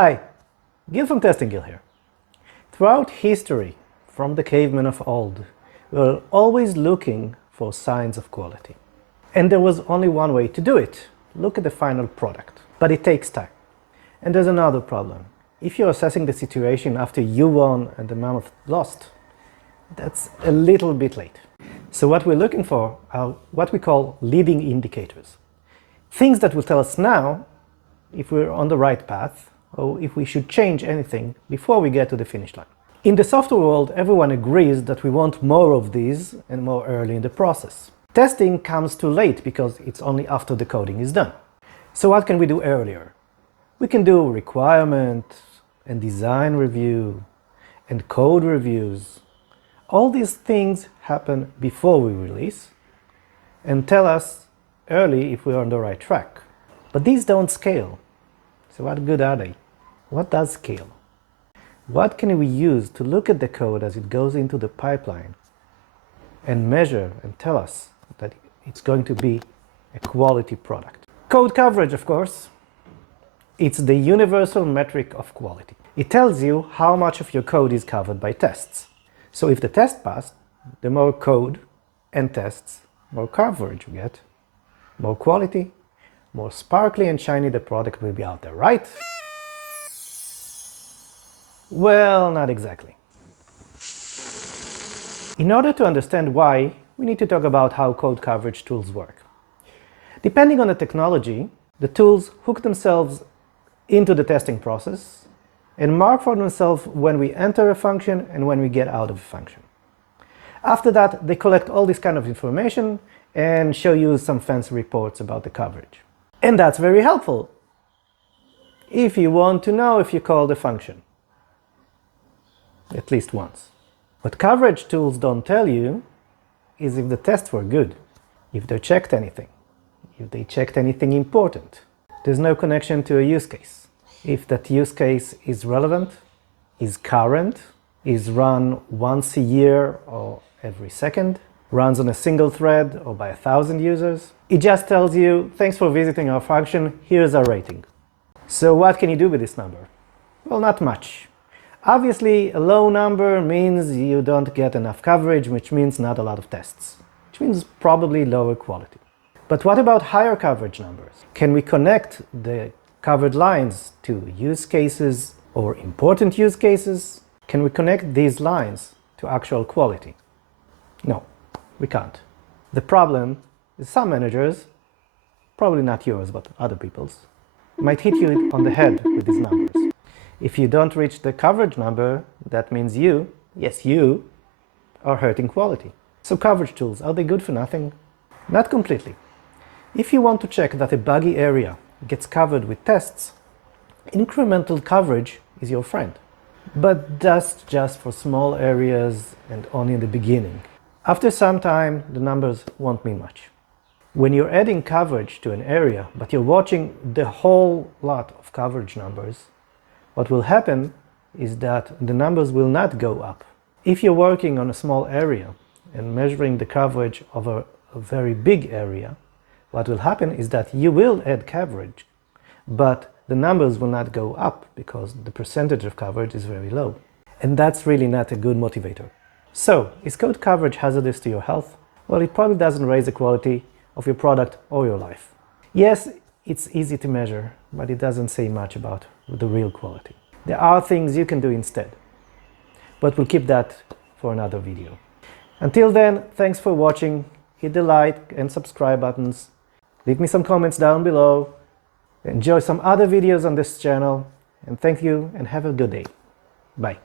Hi, Gil from Testing Gil here. Throughout history, from the cavemen of old, we were always looking for signs of quality. And there was only one way to do it. Look at the final product. But it takes time. And there's another problem. If you're assessing the situation after you won and the mammoth lost, that's a little bit late. So what we're looking for are what we call leading indicators. Things that will tell us now if we're on the right path or if we should change anything before we get to the finish line. In the software world, everyone agrees that we want more of these and more early in the process. Testing comes too late because it's only after the coding is done. So what can we do earlier? We can do requirement and design review and code reviews. All these things happen before we release and tell us early if we're on the right track. But these don't scale. So what good are they? What does scale? What can we use to look at the code as it goes into the pipeline and measure and tell us that it's going to be a quality product? Code coverage, of course. It's the universal metric of quality. It tells you how much of your code is covered by tests. So if the test passed, the more code and tests, more coverage we get, more quality, more sparkly and shiny the product will be out there, right? Well, not exactly. In order to understand why, we need to talk about how code coverage tools work. Depending on the technology, the tools hook themselves into the testing process and mark for themselves when we enter a function and when we get out of a function. After that, they collect all this kind of information and show you some fancy reports about the coverage. And that's very helpful if you want to know if you called a function, at least once. What coverage tools don't tell you is if the tests were good, if they checked anything, if they checked anything important. There's no connection to a use case. If that use case is relevant, is current, is run once a year or every second, runs on a single thread or by 1,000 users, it just tells you, thanks for visiting our function, here's our rating. So what can you do with this number? Well, not much. Obviously, a low number means you don't get enough coverage, which means not a lot of tests, which means probably lower quality. But what about higher coverage numbers? Can we connect the covered lines to use cases or important use cases? Can we connect these lines to actual quality? No, we can't. The problem is some managers, probably not yours but other people's, might hit you on the head with these numbers. If you don't reach the coverage number, that means you, yes you, are hurting quality. So coverage tools, are they good for nothing? Not completely. If you want to check that a buggy area gets covered with tests, incremental coverage is your friend. But that's just for small areas and only in the beginning. After some time, the numbers won't mean much. When you're adding coverage to an area, but you're watching the whole lot of coverage numbers, what will happen is that the numbers will not go up. If you're working on a small area and measuring the coverage over a very big area, what will happen is that you will add coverage, but the numbers will not go up because the percentage of coverage is very low. And that's really not a good motivator. So, is code coverage hazardous to your health? Well, it probably doesn't raise the quality of your product or your life. Yes, it's easy to measure, but it doesn't say much about the real quality. There are things you can do instead, but we'll keep that for another video. Until then, thanks for watching. Hit the like and subscribe buttons. Leave me some comments down below. Enjoy some other videos on this channel. And thank you and have a good day. Bye.